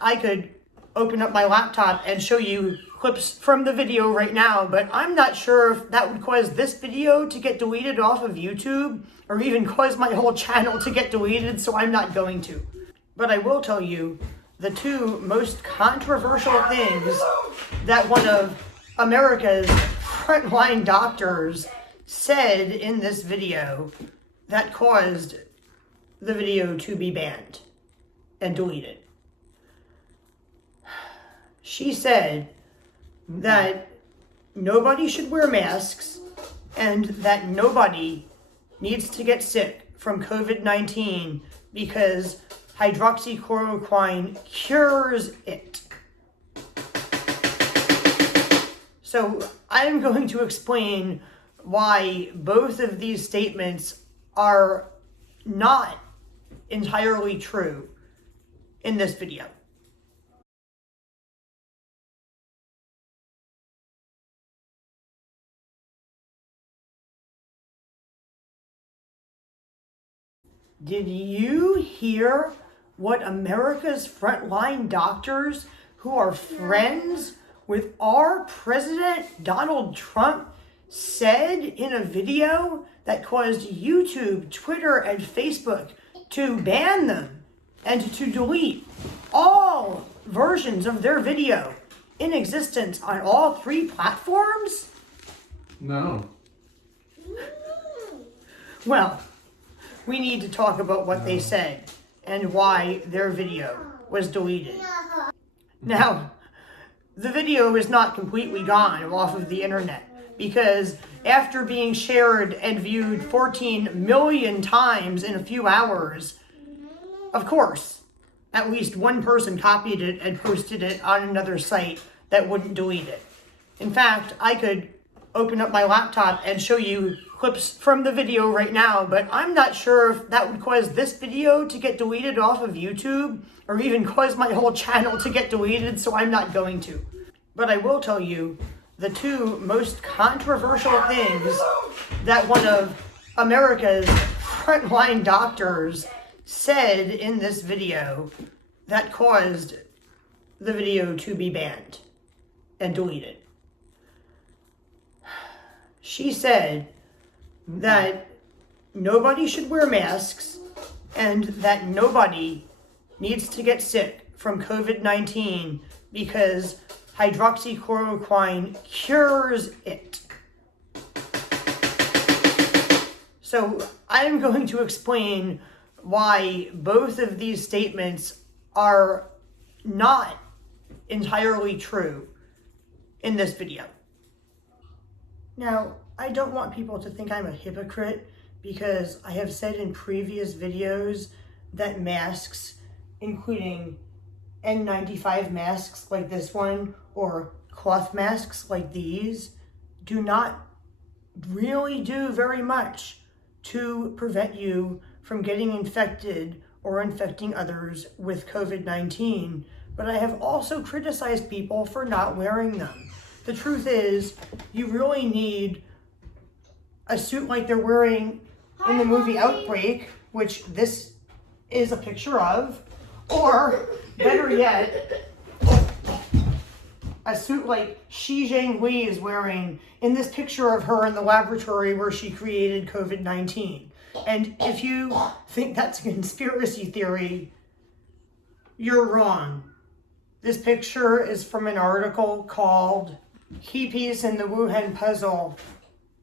I could open up my laptop and show you clips from the video right now, but I'm not sure if that would cause this video to get deleted off of YouTube or even cause my whole channel to get deleted, so I'm not going to. But I will tell you the two most controversial things that one of America's frontline doctors said in this video that caused the video to be banned and deleted. She said that nobody should wear masks and that nobody needs to get sick from COVID-19 because hydroxychloroquine cures it. So I'm going to explain why both of these statements are not entirely true in this video. Did you hear what America's frontline doctors who are friends with our president, Donald Trump, said in a video that caused YouTube, Twitter, and Facebook to ban them and to delete all versions of their video in existence on all three platforms? No. Well, we need to talk about what they said and why their video was deleted. Now, the video is not completely gone off of the internet because after being shared and viewed 14 million times in a few hours, of course, at least one person copied it and posted it on another site that wouldn't delete it. In fact, I could open up my laptop and show you clips from the video right now, but I'm not sure if that would cause this video to get deleted off of YouTube or even cause my whole channel to get deleted, so I'm not going to. But I will tell you the two most controversial things that one of America's frontline doctors said in this video that caused the video to be banned and deleted. She said that nobody should wear masks and that nobody needs to get sick from COVID-19 because hydroxychloroquine cures it. So I'm going to explain why both of these statements are not entirely true in this video. Now, I don't want people to think I'm a hypocrite because I have said in previous videos that masks, including N95 masks like this one or cloth masks like these, do not really do very much to prevent you from getting infected or infecting others with COVID-19. But I have also criticized people for not wearing them. The truth is, you really need a suit like they're wearing in the movie Outbreak, which this is a picture of, or better yet, a suit like Xi Jinping is wearing in this picture of her in the laboratory where she created COVID-19. And if you think that's a conspiracy theory, you're wrong. This picture is from an article called Key Piece in the Wuhan Puzzle,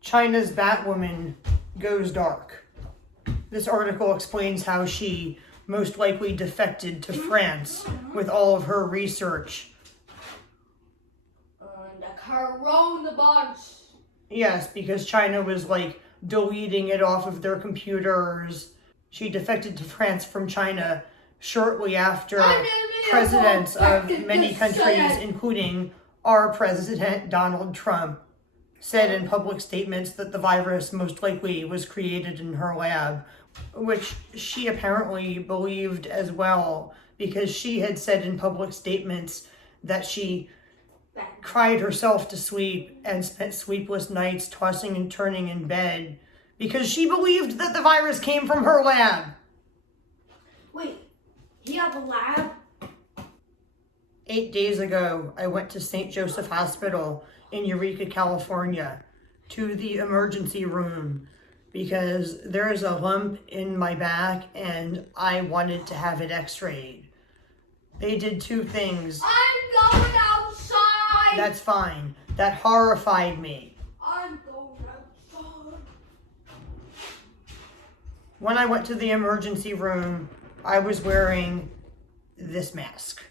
China's Batwoman Goes Dark. This article explains how she most likely defected to France with all of her research. The coronavirus. Yes, because China was like deleting it off of their computers. She defected to France from China shortly after presidents of many countries, including our president, Donald Trump, said in public statements that the virus most likely was created in her lab, which she apparently believed as well, because she had said in public statements that she cried herself to sleep and spent sleepless nights tossing and turning in bed because she believed that the virus came from her lab. Wait, he had a lab? 8 days ago, I went to St. Joseph Hospital in Eureka, California, to the emergency room because there is a lump in my back and I wanted to have it x-rayed. They did two things. I'm going outside. That's fine. That horrified me. I'm going outside. When I went to the emergency room, I was wearing this mask.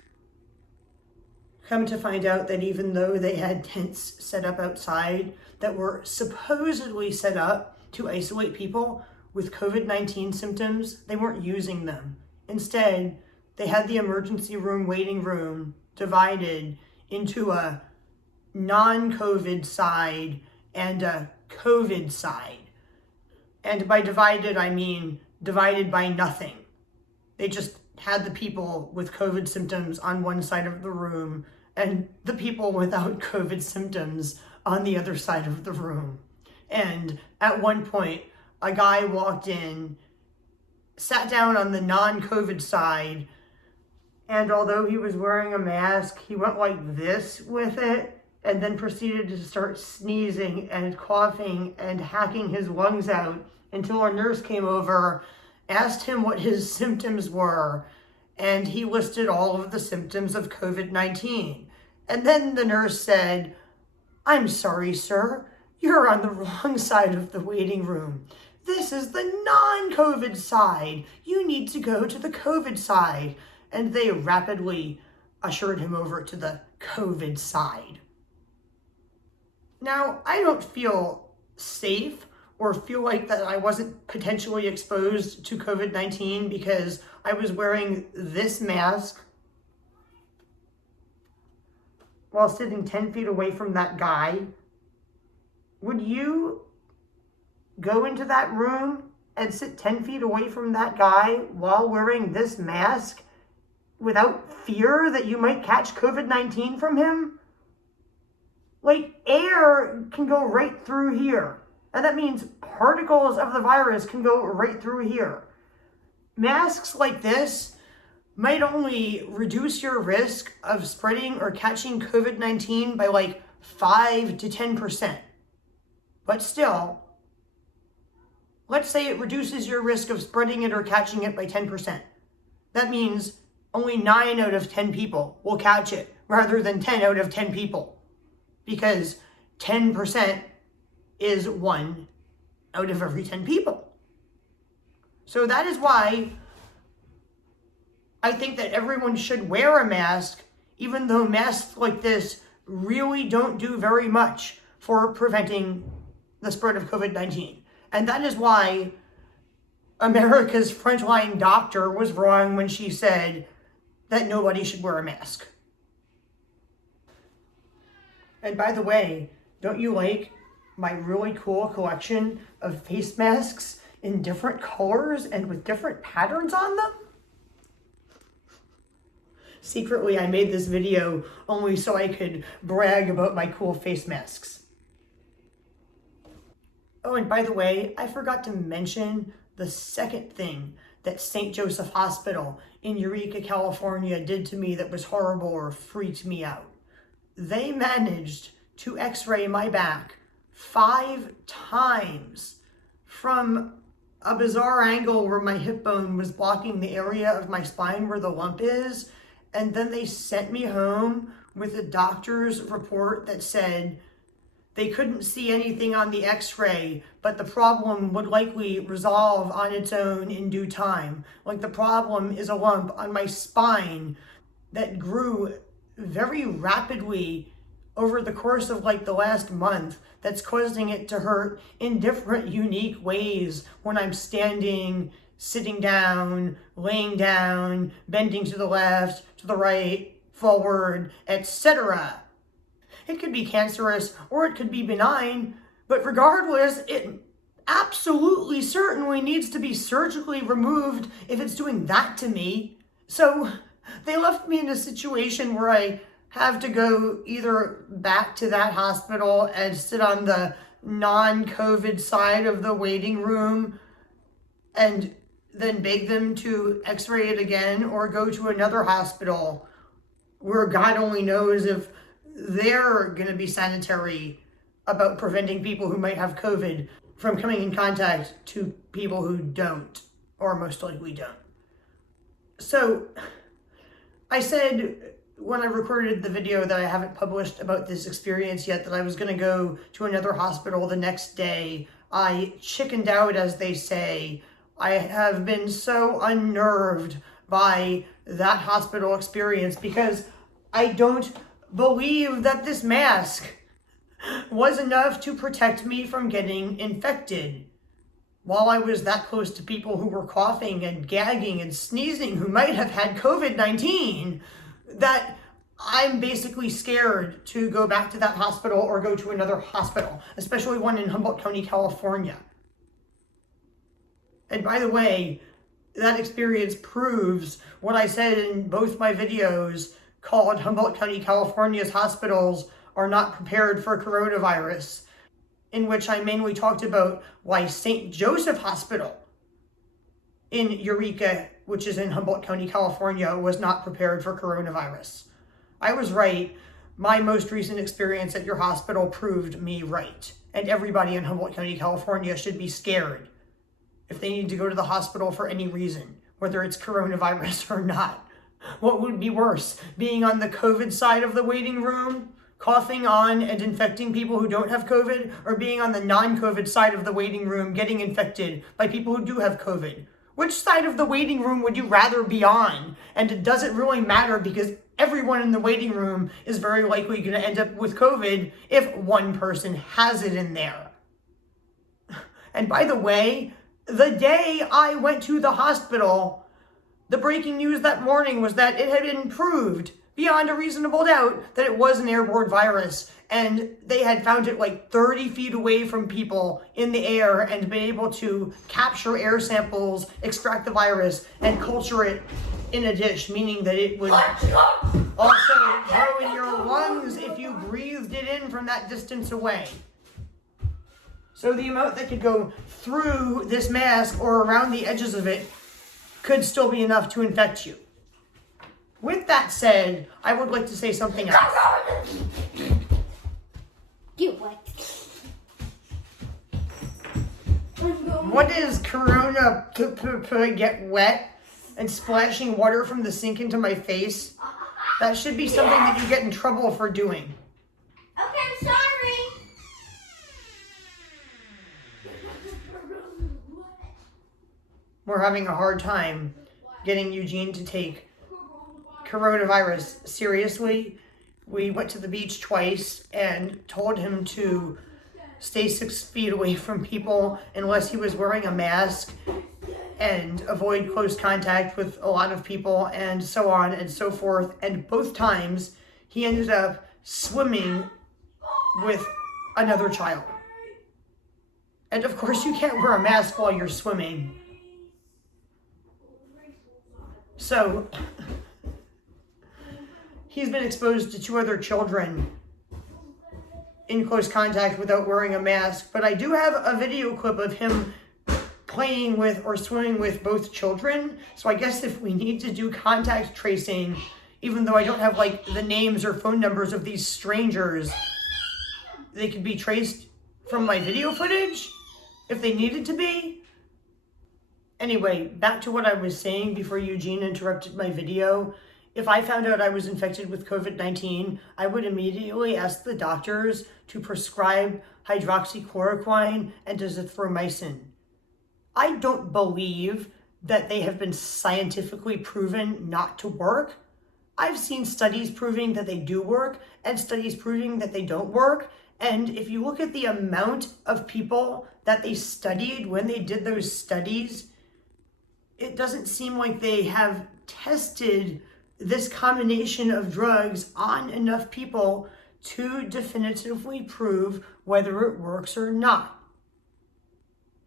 Come to find out that even though they had tents set up outside that were supposedly set up to isolate people with COVID-19 symptoms, they weren't using them. Instead, they had the emergency room waiting room divided into a non-COVID side and a COVID side. And by divided, I mean divided by nothing. They just had the people with COVID symptoms on one side of the room and the people without COVID symptoms on the other side of the room. And at one point, a guy walked in, sat down on the non-COVID side, and although he was wearing a mask, he went like this with it and then proceeded to start sneezing and coughing and hacking his lungs out until our nurse came over, asked him what his symptoms were, and he listed all of the symptoms of COVID-19. And then the nurse said, "I'm sorry, sir, you're on the wrong side of the waiting room. This is the non-COVID side. You need to go to the COVID side." And they rapidly ushered him over to the COVID side. Now, I don't feel safe or feel like that I wasn't potentially exposed to COVID-19 because I was wearing this mask while sitting 10 feet away from that guy. Would you go into that room and sit 10 feet away from that guy while wearing this mask without fear that you might catch COVID-19 from him? Like, air can go right through here. And that means particles of the virus can go right through here. Masks like this might only reduce your risk of spreading or catching COVID-19 by like 5 to 10%. But still, let's say it reduces your risk of spreading it or catching it by 10%. That means only 9 out of 10 people will catch it rather than 10 out of 10 people. Because 10% is 1 out of every 10 people. So that is why I think that everyone should wear a mask, even though masks like this really don't do very much for preventing the spread of COVID-19. And that is why America's Frontline doctor was wrong when she said that nobody should wear a mask. And by the way, don't you like my really cool collection of face masks in different colors and with different patterns on them? Secretly, I made this video only so I could brag about my cool face masks. Oh, and by the way, I forgot to mention the second thing that St. Joseph Hospital in Eureka, California did to me that was horrible or freaked me out. They managed to x-ray my back 5 times from a bizarre angle where my hip bone was blocking the area of my spine where the lump is. And then they sent me home with a doctor's report that said they couldn't see anything on the x-ray, but the problem would likely resolve on its own in due time. Like, the problem is a lump on my spine that grew very rapidly over the course of like the last month that's causing it to hurt in different unique ways when I'm standing, sitting down, laying down, bending to the left, to the right, forward, etc. It could be cancerous or it could be benign, but regardless, it absolutely certainly needs to be surgically removed if it's doing that to me. So they left me in a situation where I have to go either back to that hospital and sit on the non-COVID side of the waiting room and then beg them to x-ray it again, or go to another hospital where God only knows if they're going to be sanitary about preventing people who might have COVID from coming in contact to people who don't, or most likely don't. So I said when I recorded the video that I haven't published about this experience yet, that I was going to go to another hospital the next day. I chickened out, as they say. I have been so unnerved by that hospital experience because I don't believe that this mask was enough to protect me from getting infected while I was that close to people who were coughing and gagging and sneezing who might have had COVID-19, that I'm basically scared to go back to that hospital or go to another hospital, especially one in Humboldt County, California. And by the way, that experience proves what I said in both my videos called Humboldt County, California's hospitals are not prepared for coronavirus, in which I mainly talked about why St. Joseph Hospital in Eureka, which is in Humboldt County, California, was not prepared for coronavirus. I was right. My most recent experience at your hospital proved me right. And everybody in Humboldt County, California should be scared if they need to go to the hospital for any reason, whether it's coronavirus or not. What would be worse, being on the COVID side of the waiting room, coughing on and infecting people who don't have COVID, or being on the non-COVID side of the waiting room getting infected by people who do have COVID? Which side of the waiting room would you rather be on? And it doesn't really matter because everyone in the waiting room is very likely going to end up with COVID if one person has it in there. And by the way, the day I went to the hospital, the breaking news that morning was that it had been proved beyond a reasonable doubt that it was an airborne virus, and they had found it like 30 feet away from people in the air and been able to capture air samples, extract the virus, and culture it in a dish, meaning that it would also grow in your lungs if you breathed it in from that distance away. So the amount that could go through this mask or around the edges of it could still be enough to infect you. With that said, I would like to say something else. You what? What is Corona get wet and splashing water from the sink into my face? That should be something that you get in trouble for doing. Okay, I'm sorry. We're having a hard time getting Eugene to take coronavirus seriously. We went to the beach twice and told him to stay 6 feet away from people unless he was wearing a mask and avoid close contact with a lot of people and so on and so forth. And both times he ended up swimming with another child. And of course you can't wear a mask while you're swimming. So he's been exposed to 2 other children in close contact without wearing a mask. But I do have a video clip of him playing with or swimming with both children. So I guess if we need to do contact tracing, even though I don't have like the names or phone numbers of these strangers, they could be traced from my video footage if they needed to be. Anyway, back to what I was saying before Eugene interrupted my video. If I found out I was infected with COVID-19, I would immediately ask the doctors to prescribe hydroxychloroquine and azithromycin. I don't believe that they have been scientifically proven not to work. I've seen studies proving that they do work and studies proving that they don't work. And if you look at the amount of people that they studied when they did those studies, it doesn't seem like they have tested this combination of drugs on enough people to definitively prove whether it works or not.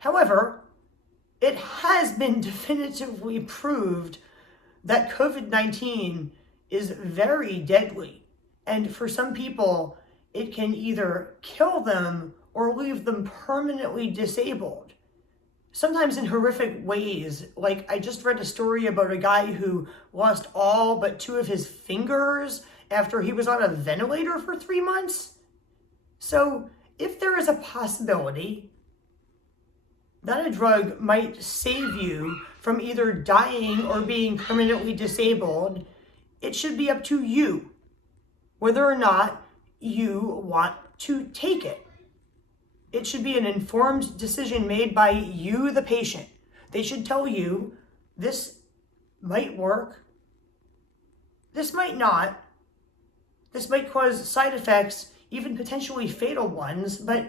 However, it has been definitively proved that COVID-19 is very deadly. And for some people, it can either kill them or leave them permanently disabled. sometimes in horrific ways. Like, I just read a story about a guy who lost all but 2 of his fingers after he was on a ventilator for 3 months. So if there is a possibility that a drug might save you from either dying or being permanently disabled, it should be up to you whether or not you want to take it. It should be an informed decision made by you, the patient. They should tell you, this might work, this might not, this might cause side effects, even potentially fatal ones, but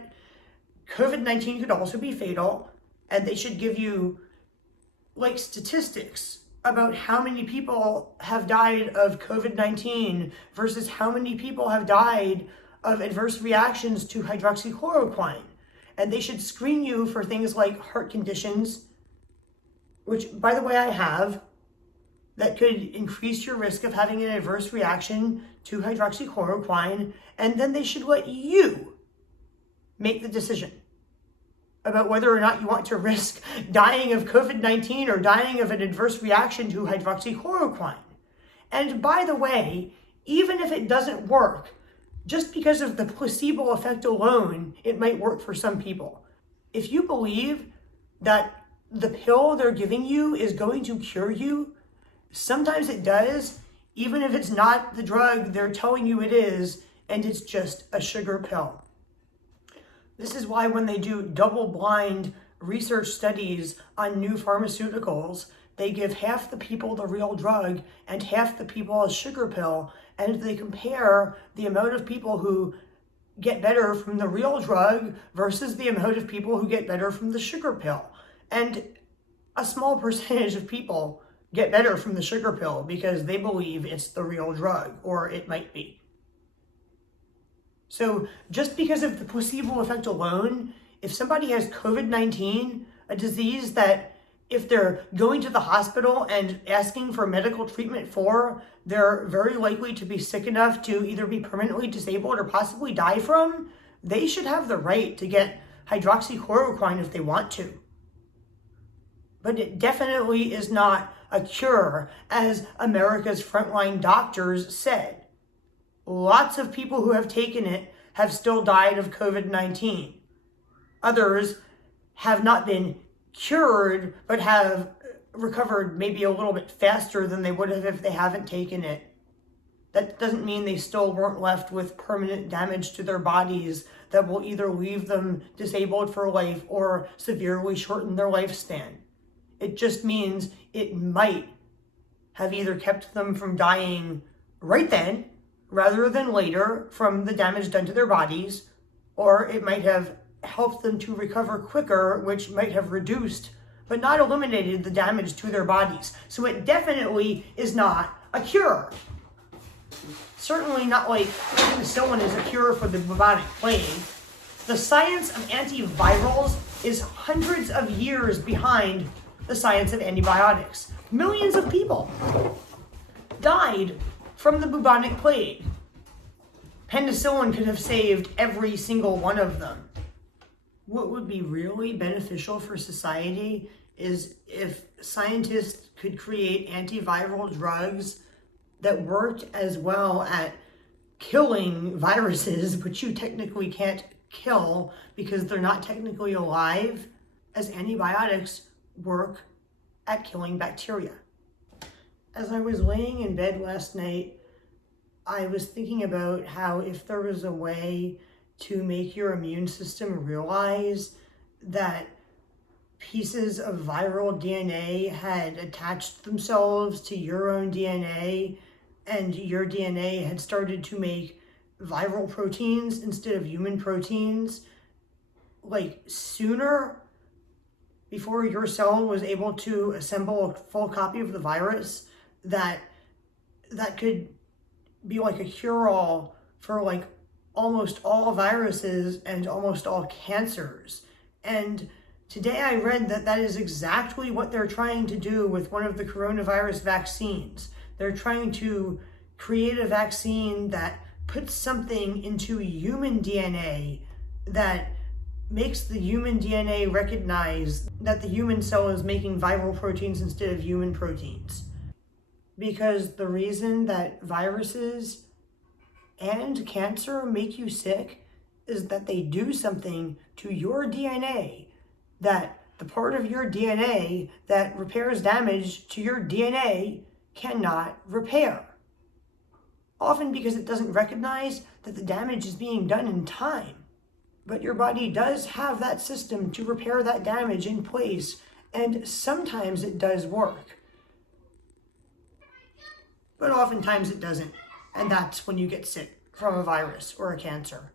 COVID-19 could also be fatal, and they should give you like statistics about how many people have died of COVID-19 versus how many people have died of adverse reactions to hydroxychloroquine. And they should screen you for things like heart conditions, which, by the way, I have, that could increase your risk of having an adverse reaction to hydroxychloroquine. And then they should let you make the decision about whether or not you want to risk dying of COVID-19 or dying of an adverse reaction to hydroxychloroquine. And by the way, even if it doesn't work, just because of the placebo effect alone, it might work for some people. If you believe that the pill they're giving you is going to cure you, sometimes it does, even if it's not the drug they're telling you it is, and it's just a sugar pill. This is why when they do double-blind research studies on new pharmaceuticals, they give half the people the real drug and half the people a sugar pill, and they compare the amount of people who get better from the real drug versus the amount of people who get better from the sugar pill. And a small percentage of people get better from the sugar pill because they believe it's the real drug, or it might be. So just because of the placebo effect alone, if somebody has COVID-19, a disease that if they're going to the hospital and asking for medical treatment for, they're very likely to be sick enough to either be permanently disabled or possibly die from, they should have the right to get hydroxychloroquine if they want to. But it definitely is not a cure, as America's frontline doctors said. Lots of people who have taken it have still died of COVID-19. Others have not been cured, but have recovered maybe a little bit faster than they would have if they haven't taken it. That doesn't mean they still weren't left with permanent damage to their bodies that will either leave them disabled for life or severely shorten their lifespan. It just means it might have either kept them from dying right then, rather than later from the damage done to their bodies, or it might have helped them to recover quicker, which might have reduced, but not eliminated the damage to their bodies. So it definitely is not a cure. Certainly not like penicillin is a cure for the bubonic plague. The science of antivirals is hundreds of years behind the science of antibiotics. Millions of people died from the bubonic plague. Penicillin could have saved every single one of them. What would be really beneficial for society is if scientists could create antiviral drugs that worked as well at killing viruses, which you technically can't kill because they're not technically alive, as antibiotics work at killing bacteria. As I was laying in bed last night, I was thinking about how if there was a way to make your immune system realize that pieces of viral DNA had attached themselves to your own DNA, and your DNA had started to make viral proteins instead of human proteins, like sooner, before your cell was able to assemble a full copy of the virus, that could be like a cure-all for like almost all viruses and almost all cancers. And today I read that that is exactly what they're trying to do with one of the coronavirus vaccines. They're trying to create a vaccine that puts something into human DNA that makes the human DNA recognize that the human cell is making viral proteins instead of human proteins. Because the reason that viruses and cancer make you sick is that they do something to your DNA, that the part of your DNA that repairs damage to your DNA cannot repair. Often because it doesn't recognize that the damage is being done in time. But your body does have that system to repair that damage in place, and sometimes it does work. But oftentimes it doesn't, and that's when you get sick from a virus or a cancer.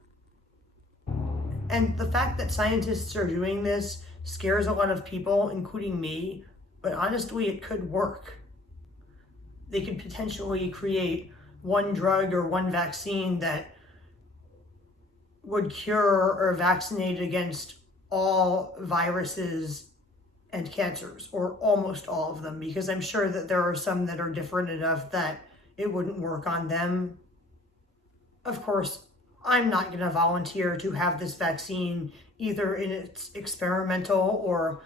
And the fact that scientists are doing this scares a lot of people, including me, but honestly, it could work. They could potentially create one drug or one vaccine that would cure or vaccinate against all viruses and cancers, or almost all of them, because I'm sure that there are some that are different enough that it wouldn't work on them. Of course, I'm not going to volunteer to have this vaccine either in its experimental or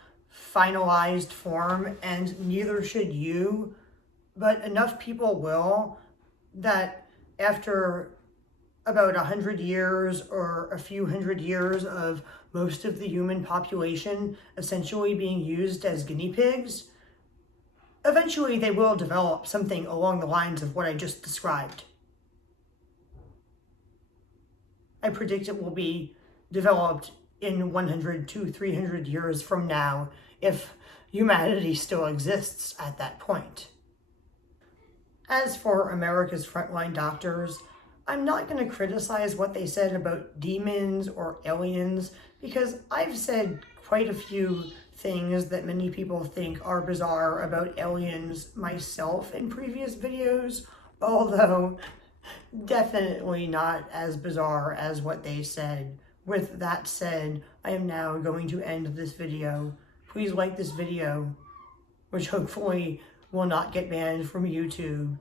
finalized form, and neither should you, but enough people will that after about 100 years or a few hundred years of most of the human population essentially being used as guinea pigs, eventually they will develop something along the lines of what I just described. I predict it will be developed in 100 to 300 years from now if humanity still exists at that point. As for America's frontline doctors, I'm not going to criticize what they said about demons or aliens, because I've said quite a few things that many people think are bizarre about aliens myself in previous videos, although definitely not as bizarre as what they said. With that said, I am now going to end this video. Please like this video, which hopefully will not get banned from YouTube.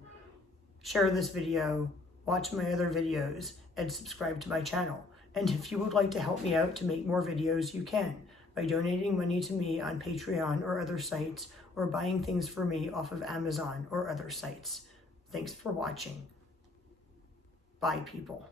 Share this video, watch my other videos, and subscribe to my channel. And if you would like to help me out to make more videos, you can by donating money to me on Patreon or other sites, or buying things for me off of Amazon or other sites. Thanks for watching. Bye, people.